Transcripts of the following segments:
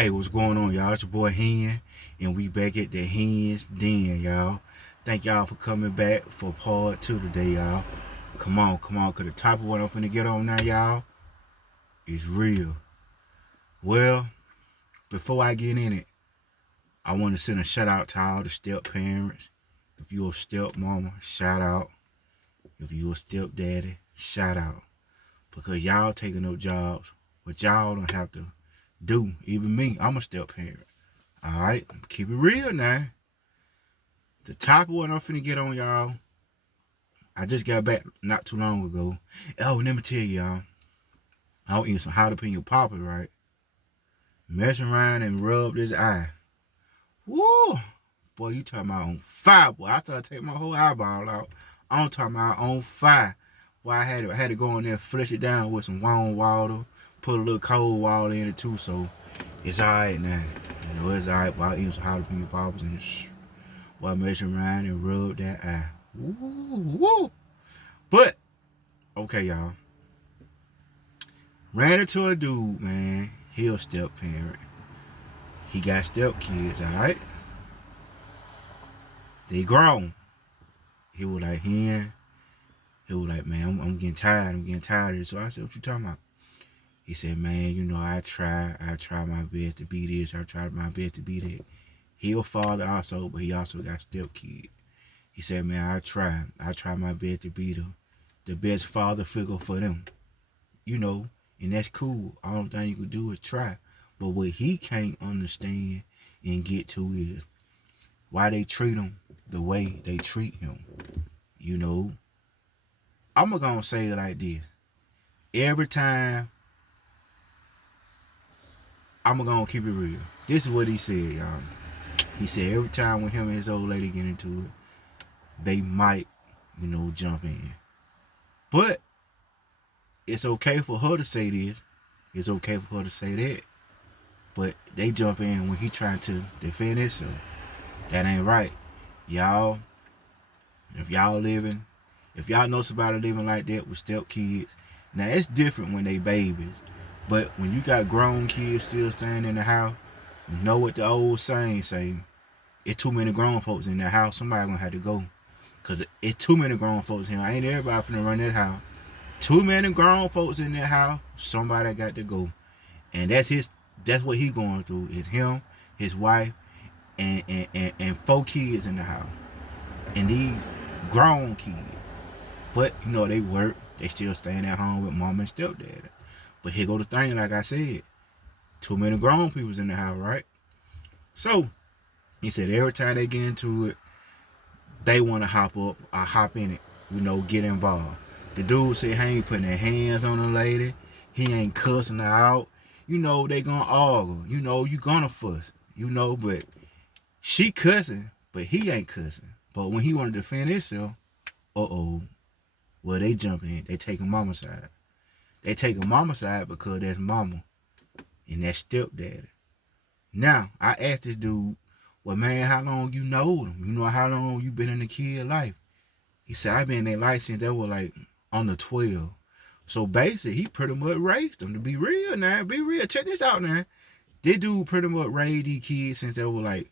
Hey, what's going on, y'all? It's your boy Hen, and we back at the Hen's Den, y'all. Thank y'all for coming back for part 2 today, y'all. Come on, cause the topic what I'm finna get on now, y'all, is real. Well, before I get in it, I want to send a shout out to all the step parents. If you a step mama, shout out. If you a step daddy, shout out. Because y'all taking up jobs, but y'all don't have to do. Even me, I'm a step parent. Alright, keep it real now. The topic what I'm finna get on, y'all, I just got back not too long ago. Oh, let me tell y'all, I was eating some jalapeno poppers, right? Messing around and rubbed his eye. Woo! Boy, you talking about on fire, boy. I started taking my whole eyeball out. I'm talking about on fire. Boy, I had to go in there and flush it down with some warm water, put a little cold water in it too, so it's alright now. You know, it's alright, boy. I eating some jalapeno poppers and while messing around and rub that eye. Woo. But, okay, y'all. Ran into a dude, man. He a step parent. He got step kids, alright? They grown. He was like, He was like, man, I'm getting tired. I'm getting tired of this. So I said, what you talking about? He said, man, you know, I try my best to be this. I try my best to be that. He a father also, but he also got step kids. He said, man, I try my best to be the best father figure for them. You know, and that's cool. All thing you could do is try. But what he can't understand and get to is why they treat him the way they treat him. You know, I'm gonna say it like this. Every time, I'm gonna keep it real. This is what he said, y'all. He said every time when him and his old lady get into it, they might, you know, jump in. But it's okay for her to say this. It's okay for her to say that. But they jump in when he trying to defend himself. That ain't right. Y'all, if y'all know somebody living like that with step kids, now it's different when they babies. But when you got grown kids still staying in the house, you know what the old saying say, it's too many grown folks in that house, somebody gonna have to go. Cause it's too many grown folks here. Ain't everybody finna run that house. Too many grown folks in that house, somebody got to go. And that's what he going through. Is him, his wife, and 4 kids in the house. And these grown kids. But you know, they work, they still staying at home with mom and stepdad. But here go the thing, like I said, too many grown people's in the house, right? So he said every time they get into it, they want to hop up or hop in it, you know, get involved. The dude said he ain't putting their hands on the lady, he ain't cussing her out. You know, they gonna argue. You know, you gonna fuss. You know, but she cussing, but he ain't cussing. But when he want to defend himself, well, they jumping in. They taking mama's side. They taking mama's side because that's mama and that's stepdaddy. Now, I asked this dude, well, man, how long you know them? You know, how long you been in the kid life? He said, I've been in their life since they were like on the 12. So basically, he pretty much raised them. To be real now, be real. Check this out now. This dude pretty much raised these kids since they were like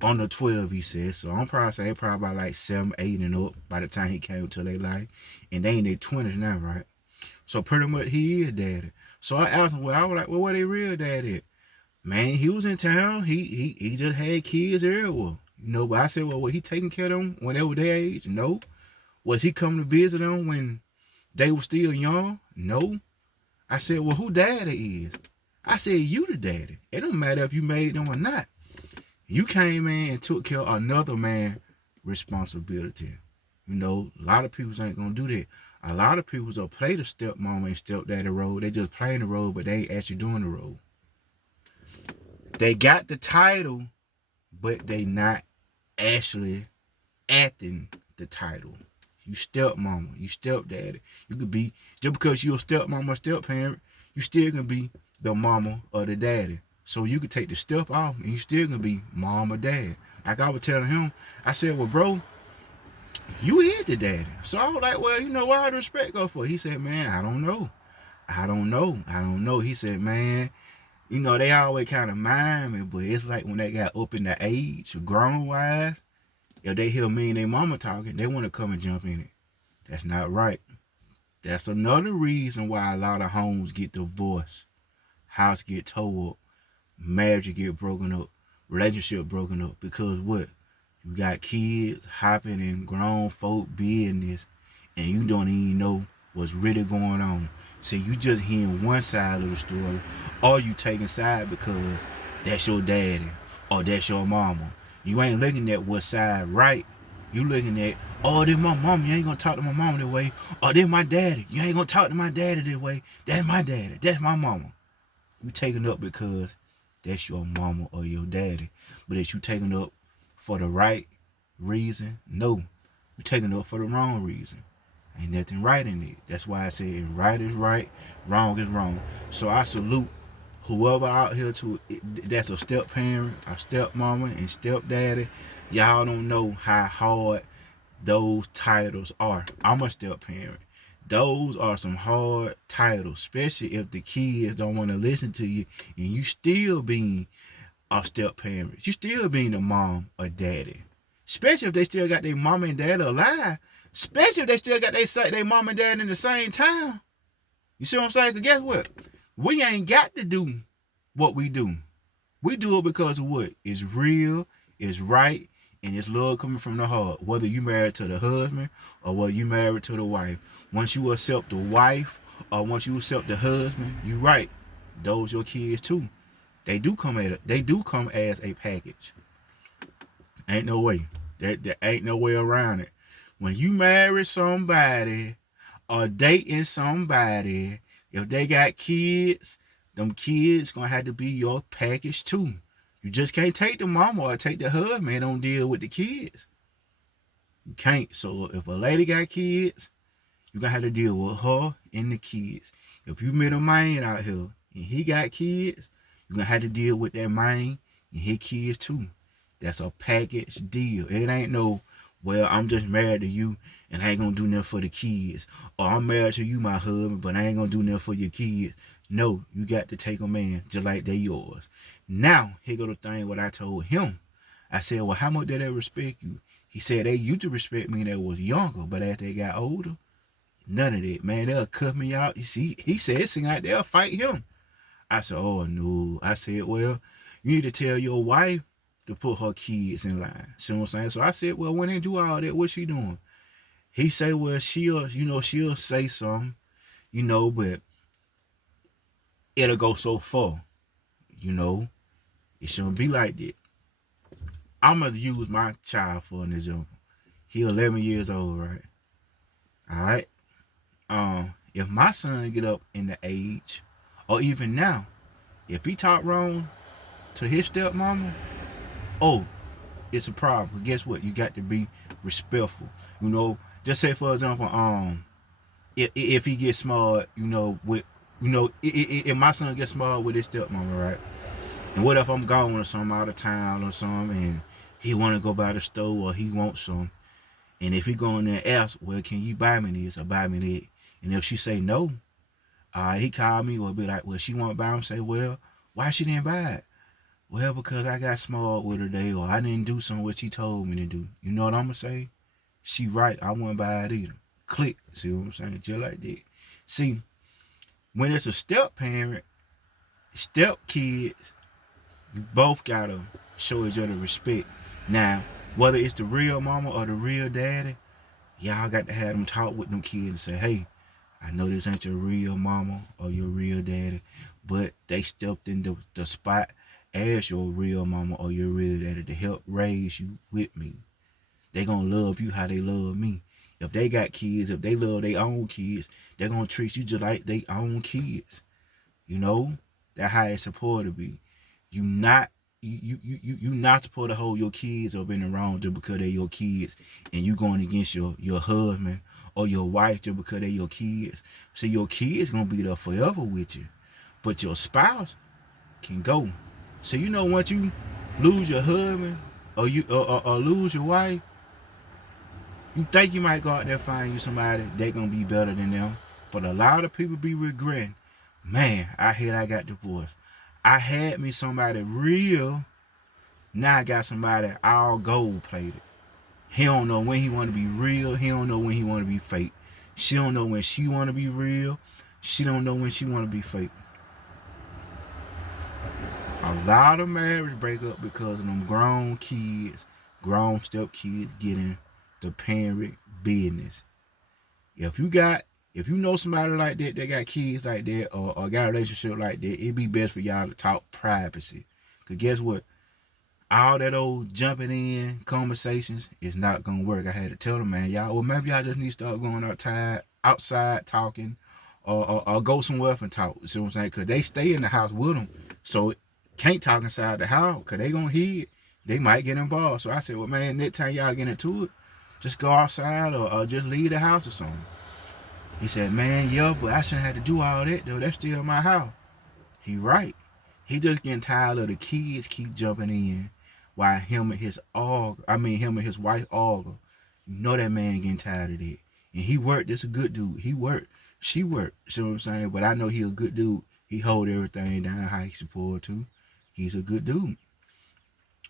on the 12, he said. So I'm probably saying probably about like 7, 8 and up by the time he came to their life. And they in their 20s now, right? So pretty much he is daddy. So I asked him, well, I was like, well, where they real daddy at? Man, he was in town. He just had kids everywhere. You know, but I said, well, was he taking care of them when they were their age? No. Was he coming to visit them when they were still young? No. I said, well, who daddy is? I said, you the daddy. It don't matter if you made them or not. You came in and took care of another man's responsibility. You know, a lot of people ain't gonna do that. A lot of people will play the stepmama and stepdaddy role. They just playing the role, but they ain't actually doing the role. They got the title, but they not actually acting the title. You stepmama, you stepdaddy. You could be, just because you're a stepmama or stepparent, you still gonna be the mama or the daddy. So you could take the step off and you still gonna be mom or dad. Like I was telling him, I said, well, bro, you is the daddy. So I was like, well, you know, why the respect go for? He said, man, I don't know. He said, man, You know, they always kind of mind me, but it's like when they got up in the age, grown wise, if they hear me and their mama talking, they want to come and jump in it. That's not right. That's another reason why a lot of homes get divorced, house get tore up, marriage get broken up, relationship broken up. Because what? You got kids hopping in grown folk business and you don't even know what's really going on. So you just hearing one side of the story, or you taking side because that's your daddy or that's your mama. You ain't looking at what side right. You looking at, oh, this my mama, you ain't gonna talk to my mama that way. Or this my daddy, you ain't gonna talk to my daddy that way. That's my daddy, that's my mama. You taking up because that's your mama or your daddy. But if you taking up for the right reason, no. You taking up for the wrong reason. Ain't nothing right in it. That's why I say right is right, wrong is wrong. So I salute whoever out here that's a step parent, a step mama, and step daddy. Y'all don't know how hard those titles are. I'm a step parent. Those are some hard titles, especially if the kids don't want to listen to you and you still being a step parent. You still being a mom or daddy. Especially if they still got their mama and daddy alive. Especially if they still got their mom and dad in the same town. You see what I'm saying? Because guess what? We ain't got to do what we do. We do it because of what? It's real, it's right, and it's love coming from the heart. Whether you married to the husband or whether you married to the wife. Once you accept the wife or once you accept the husband, you right. Those your kids too. They do come as a package. Ain't no way. There ain't no way around it. When you marry somebody or dating somebody, if they got kids, them kids gonna have to be your package too. You just can't take the mama or take the husband and don't deal with the kids. You can't. So if a lady got kids, you gonna have to deal with her and the kids. If you met a man out here and he got kids, you gonna have to deal with that man and his kids too. That's a package deal. It ain't no, well, I'm just married to you and I ain't gonna do nothing for the kids. Or I'm married to you, my husband, but I ain't gonna do nothing for your kids. No, you got to take a man just like they yours. Now, here go the thing what I told him. I said, well, how much did they respect you? He said they used to respect me when they was younger, but as they got older, none of that. Man, they'll cut me out. You see, he said it seemed like they'll fight him. I said, oh no. I said, well, you need to tell your wife to put her kids in line. See what I'm saying? So I said, well, when they do all that, what's she doing? He said, well, she'll say something, but it'll go so far. It shouldn't be like that. I'm going to use my child for an example. He 11 years old, right? All right? If my son get up in the age, or even now, if he talk wrong to his stepmama, oh, it's a problem. But guess what? You got to be respectful. Just say for example, if he gets smart, if my son gets smart with his stepmama, right? And what if I'm gone or something out of town or something, and he want to go by the store or he wants some, and if he go in there and ask, well, can you buy me this or buy me that? And if she say no, he call me or be like, well, she want to buy him. Say, well, why she didn't buy it? Well, because I got smart with her today, or I didn't do something what she told me to do. You know what I'm gonna say? She right. I wouldn't buy it either. Click. See what I'm saying? Just like that. See, when it's a step parent, step kids, you both gotta show each other respect. Now, whether it's the real mama or the real daddy, y'all got to have them talk with them kids and say, hey, I know this ain't your real mama or your real daddy, but they stepped in the spot as your real mama or your real daddy to help raise you with me. They gonna love you how they love me. If they got kids, if they love their own kids, they're gonna treat you just like their own kids. That's how it's supposed to be. You not supposed to hold your kids up in the wrong just because they're your kids, and you going against your husband or your wife just because they're your kids. So your kids gonna be there forever with you, but your spouse can go. So once you lose your husband or lose your wife, you think you might go out there and find you somebody that gonna be better than them. But a lot of people be regretting, man, I got divorced. I had me somebody real. Now I got somebody all gold plated. He don't know when he want to be real. He don't know when he want to be fake. She don't know when she want to be real. She don't know when she want to be fake. A lot of marriage break up because of them grown kids, grown step kids getting the parent business. If you know somebody like that got kids like that or got a relationship like that, it'd be best for y'all to talk privacy. Cause guess what? All that old jumping in conversations is not gonna work. I had to tell them, man, y'all, well, maybe y'all just need to start going outside talking, or go somewhere and talk. You see what I'm saying? Cause they stay in the house with them, so can't talk inside the house. Cause they gonna hear it. They might get involved. So I said, well, man, next time y'all get into it, just go outside or just leave the house or something. He said, man, yeah, but I shouldn't have to do all that though. That's still my house. He right. He just getting tired of the kids keep jumping in while him and his wife argue. You know that man getting tired of that. And he worked. This a good dude. He worked. She worked. See what I'm saying? But I know he a good dude. He hold everything down how he supposed to. He's a good dude.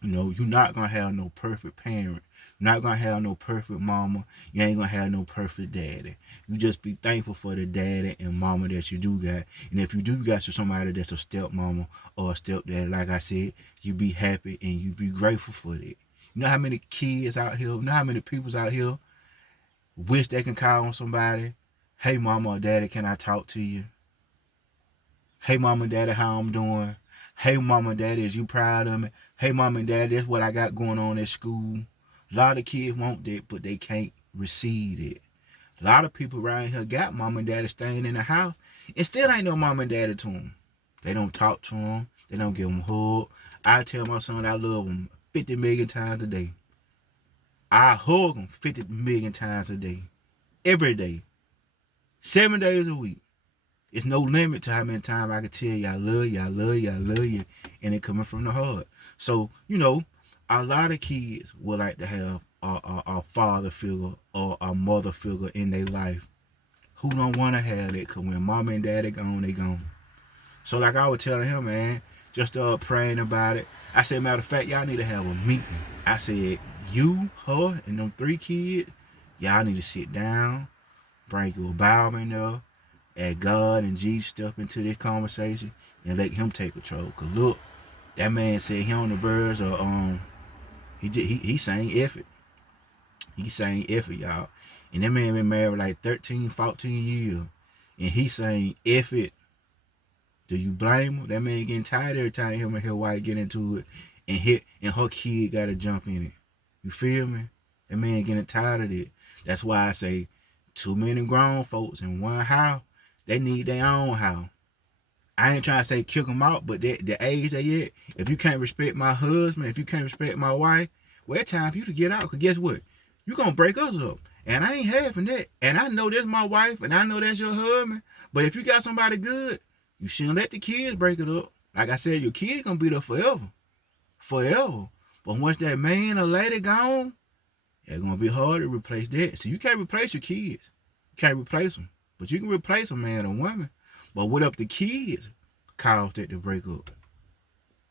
You know, you're not gonna have no perfect parent. You're not gonna have no perfect mama. You ain't gonna have no perfect daddy. You just be thankful for the daddy and mama that you do got. And if you do got you somebody that's a stepmama or a stepdaddy, like I said, you be happy and you be grateful for that. You know how many kids out here, you know how many people's out here wish they can call on somebody. Hey mama or daddy, can I talk to you? Hey mama and daddy, how I'm doing? Hey mama and daddy, is you proud of me? Hey mama and daddy, that's what I got going on at school. A lot of kids want that, but they can't receive it. A lot of people around here got mama and daddy staying in the house and still ain't no mama and daddy to them. They don't talk to them. They don't give them a hug. I tell my son I love him 50 million times a day. I hug him 50 million times a day. Every day. 7 days a week. It's no limit to how many times I can tell you I love you, I love you, I love you, and it coming from the heart. So, you know, a lot of kids would like to have a father figure or a mother figure in their life. Who don't want to have that? Because when mama and daddy gone, they gone. So like I was telling him, man, just praying about it. I said, matter of fact, y'all need to have a meeting. I said, you, her, and them 3 kids, y'all need to sit down, bring your Bible in there, add God and Jesus step into this conversation and let him take control. Cause look, that man said he on the verge of he saying effort. He saying effort, y'all. And that man been married like 13, 14 years. And he saying effort. Do you blame him? That man getting tired every time him and his wife get into it and her kid gotta jump in it. You feel me? That man getting tired of it. That's why I say too many grown folks in one house. They need their own house. I ain't trying to say kick them out, but the age they at, if you can't respect my husband, if you can't respect my wife, well, it's time for you to get out. Because guess what? You going to break us up. And I ain't having that. And I know that's my wife, and I know that's your husband. But if you got somebody good, you shouldn't let the kids break it up. Like I said, your kid going to be there forever. Forever. But once that man or lady gone, it's going to be hard to replace that. So you can't replace your kids. You can't replace them. But you can replace a man or woman. But what if the kids caused that to break up?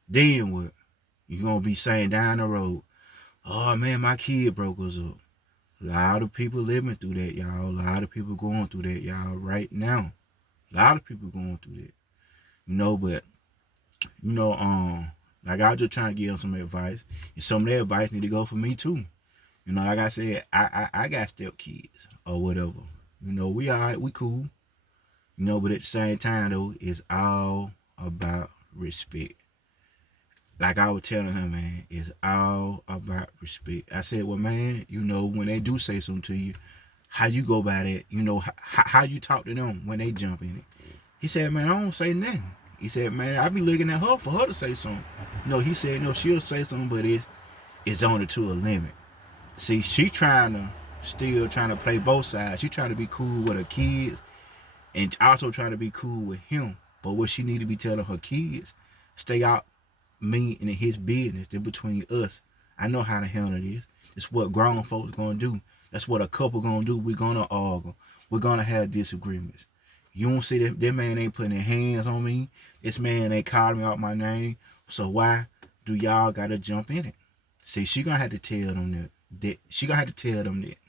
Then what? You're going to be saying down the road, oh man, my kid broke us up. A lot of people living through that, y'all. A lot of people going through that, y'all, right now. A lot of people going through that. You know, but, you know, like I was just trying to give them some advice. And some of that advice need to go for me too. You know, like I said, I got step kids or whatever. You know, we all right, we cool. You know, but at the same time, though, it's all about respect. Like I was telling her, man, it's all about respect. I said, well, man, you know, when they do say something to you, how you go by that, you know, how you talk to them when they jump in it. He said, man, I don't say nothing. He said, man, I be looking at her for her to say something. No, he said, no, she'll say something, but it's only to a limit. See, she still trying to play both sides. She trying to be cool with her kids and also trying to be cool with him. But what she need to be telling her kids, stay out me and his business. They're between us. I know how to handle this. It's what grown folks gonna do. That's what a couple gonna do. We're gonna argue. We're gonna have disagreements. You don't see that man ain't putting their hands on me. This man ain't calling me out my name. So why do y'all gotta jump in it? See, she gonna have to tell them that. She gonna have to tell them that.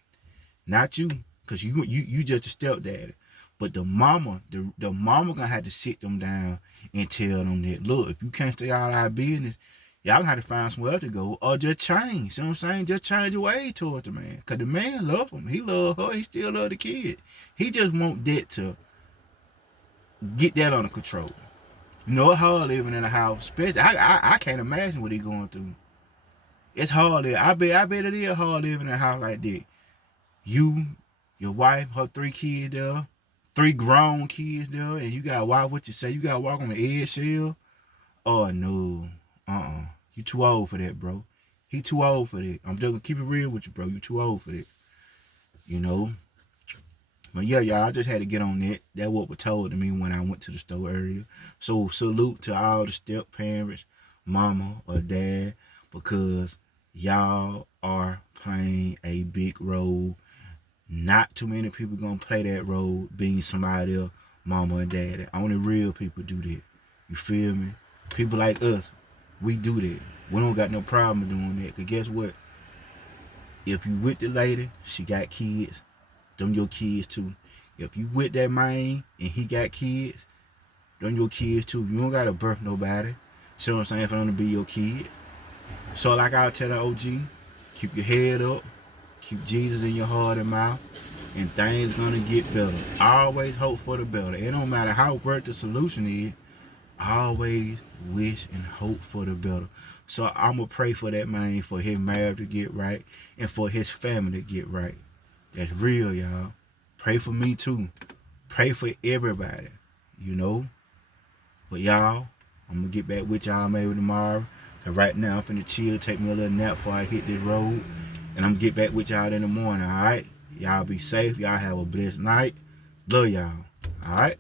Not you, cause you just a stepdaddy. But the mama gonna have to sit them down and tell them that, look, if you can't stay out of our business, y'all gonna have to find somewhere to go or just change. You know what I'm saying? Just change your way towards the man. Cause the man love him. He love her. He still love the kid. He just want that to get that under control. You know, it's hard living in a house. Especially, I can't imagine what he going through. It's hard. I bet it is hard living in a house like that. You, your wife, her 3 kids there, 3 grown kids there, and you gotta walk what you say. You gotta walk on the eggshell. Oh no, you too old for that, bro. He too old for that. I'm just gonna keep it real with you, bro. You too old for that. You know. But yeah, y'all, I just had to get on that. That's what was told to me when I went to the store earlier. So salute to all the step parents, mama or dad, because y'all are playing a big role. Not too many people gonna play that role, being somebody else, mama and daddy. Only real people do that. You feel me? People like us, we do that. We don't got no problem doing that. Cause guess what? If you with the lady, she got kids, them your kids too. If you with that man and he got kids, them your kids too. You don't gotta birth nobody. See what I'm saying? For them to be your kids. So like I'll tell the OG, keep your head up, keep Jesus in your heart and mouth, and things gonna get better. Always hope for the better. It don't matter how great the solution is, always wish and hope for the better. So I'ma pray for that man, for his marriage to get right, and for his family to get right. That's real, y'all. Pray for me too. Pray for everybody, you know. But y'all, I'm gonna get back with y'all maybe tomorrow. Cause right now I'm finna chill, take me a little nap before I hit this road. And I'm gonna get back with y'all in the morning, alright? Y'all be safe. Y'all have a blessed night. Love y'all. Alright?